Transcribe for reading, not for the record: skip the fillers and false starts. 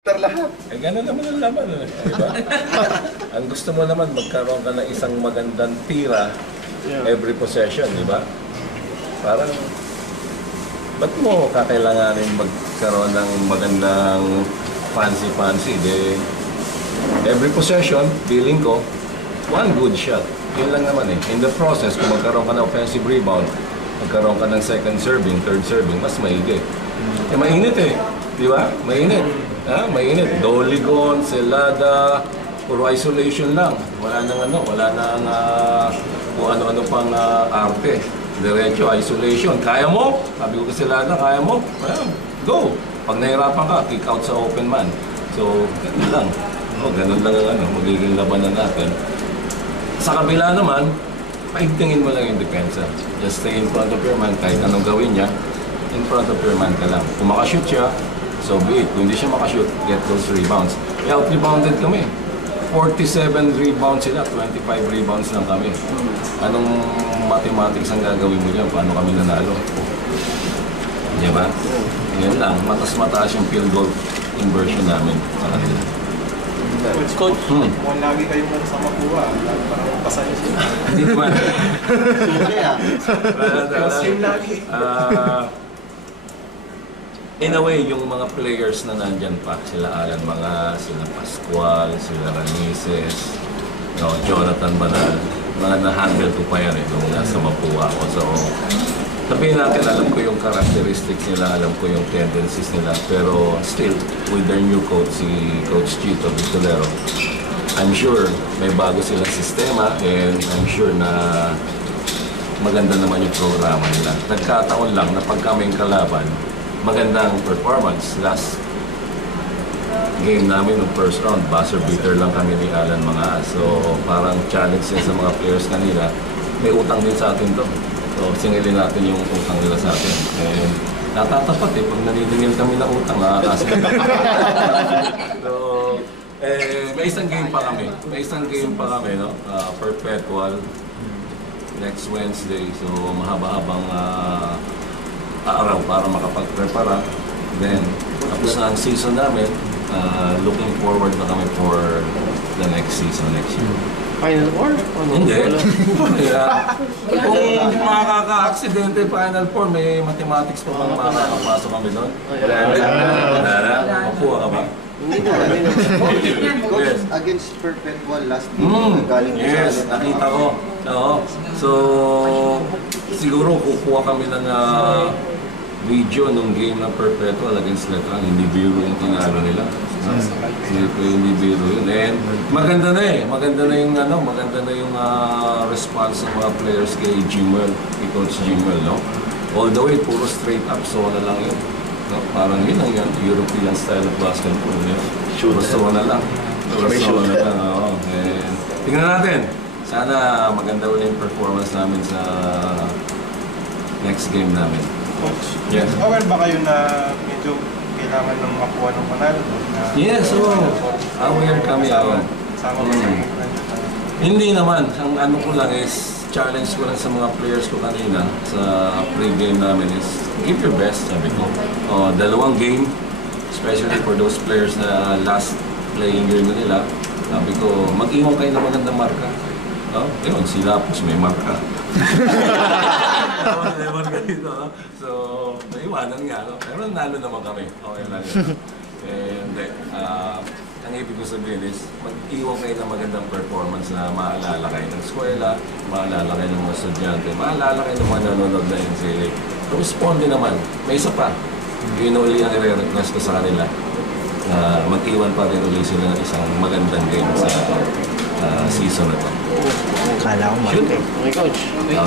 Lahat. Eh, gano'n naman ang laban. Diba? Ang gusto mo naman, magkaroon ka ng isang magandang tira every possession, di ba? Parang, ba't mo kakailanganin magkaroon ng magandang fancy-fancy? Every possession, feeling ko, one good shot. Yun lang naman eh. In the process, kung magkaroon ka ng offensive rebound, magkaroon ka ng second serving, third serving, mas maigi. Eh, mainit eh. Di ba? Mainit. Ha? Mainit. Doligon, Celada, puro isolation lang. Wala nang wala nang kung ano-ano pang arte. Diretso, isolation. Kaya mo? Sabi ko kasi Celada, kaya mo? Well, go! Pag nahirapan ka, kick out sa open man. So, ganun lang. Ganun lang ang magiging labanan natin. Sa kabila naman, paigtingin mo lang yung depensa. Just stay in front of your man, kahit anong gawin niya, in front of your man ka lang. Kung makashoot siya, so be it. Kung hindi siya makashoot, get those rebounds. E out-rebounded kami. 47 rebounds sila, 25 rebounds lang kami. Anong mathematics ang gagawin mo dyan? Paano kami nanalo? Di ba? Yan lang. Matas-mataas yung field goal inversion namin sa kanila. Coach, mukhang lagi kayo mo sa makuha. Parang pasayo sila. Hindi naman. Suki lagi. In a way, yung mga players na nandyan pa, sila Alan Mga, sila Pascual, sila Ranises, Jonathan Banal, mga na-handle ko pa yan nung nasa Mapua ako. So, sabihin natin, alam ko yung characteristics nila, alam ko yung tendencies nila, pero still, with their new coach, si Coach Chito Victorero, I'm sure may bago silang sistema and I'm sure na maganda naman yung programa nila. Nagkataon lang na pag kaming kalaban, magandang performance. Last game namin ng first round, buzzer beater lang kami ni Alan Mga. So parang challenge yan sa mga players kanila. May utang din sa atin to. So singilin natin yung utang nila sa atin. And natatapat eh, pag naniningil kami ng utang, so, may isang game pa kami. May isang game pa kami, no? Perpetual. Next Wednesday. So mahaba-habang araw para makapag-prepara. Then, tapos na ang season namin, looking forward na kami for the next season next year. Final Four? Hindi. Kung makaka-aksidente Final Four, may mathematics pa bang makakapasok kami doon? Wala. Makuha ka ba? Hindi na. Coach, against Perpetual last week, galing yes, nakita ko. Oo. So, siguro kukuha kami ng video nung game ng Perpetual against Letran. Hindi biro yung tinalo nila. Hindi biro yun. And maganda na eh. Maganda na yung response ng mga players kay Jimwell, kay Coach Jimwell, no? All the way, puro straight up zona lang yun. No? Parang yun ang European style of basketball. Puro zona lang. Puro zona lang. And tingnan natin. Sana maganda ulit yung performance namin sa next game namin. Coach, yes. aware ba kayo na medyo kailangan ng makuha ng panalo? Yes, aware kami. Sama mo sa Hindi naman. Ang ano ko lang is, challenge ko lang sa mga players ko kanina sa pre-game namin is, give your best, sabi ko. Dalawang game, especially for those players na last playing year na nila, sabi ko, mag-iwan kayo ng magandang marka. Yun, si Lapus may marka. May marka dito. So, naiwanan nga. Pero nalo naman kami. Okay lang yun. And ang ibig ko sabihin is, mag-iwan kayo ng magandang performance na maalala kayo ng eskwela, maalala kayo ng mga estudyante, maalala kayo ng mga nanonood na NCAA. Responde naman. May isa pa. Yun uli ang i-request ko sa kanila. Mag-iwan pa rin uli sila ng isang magandang game sa season na to. Kala ko, Mark. Okay, Coach.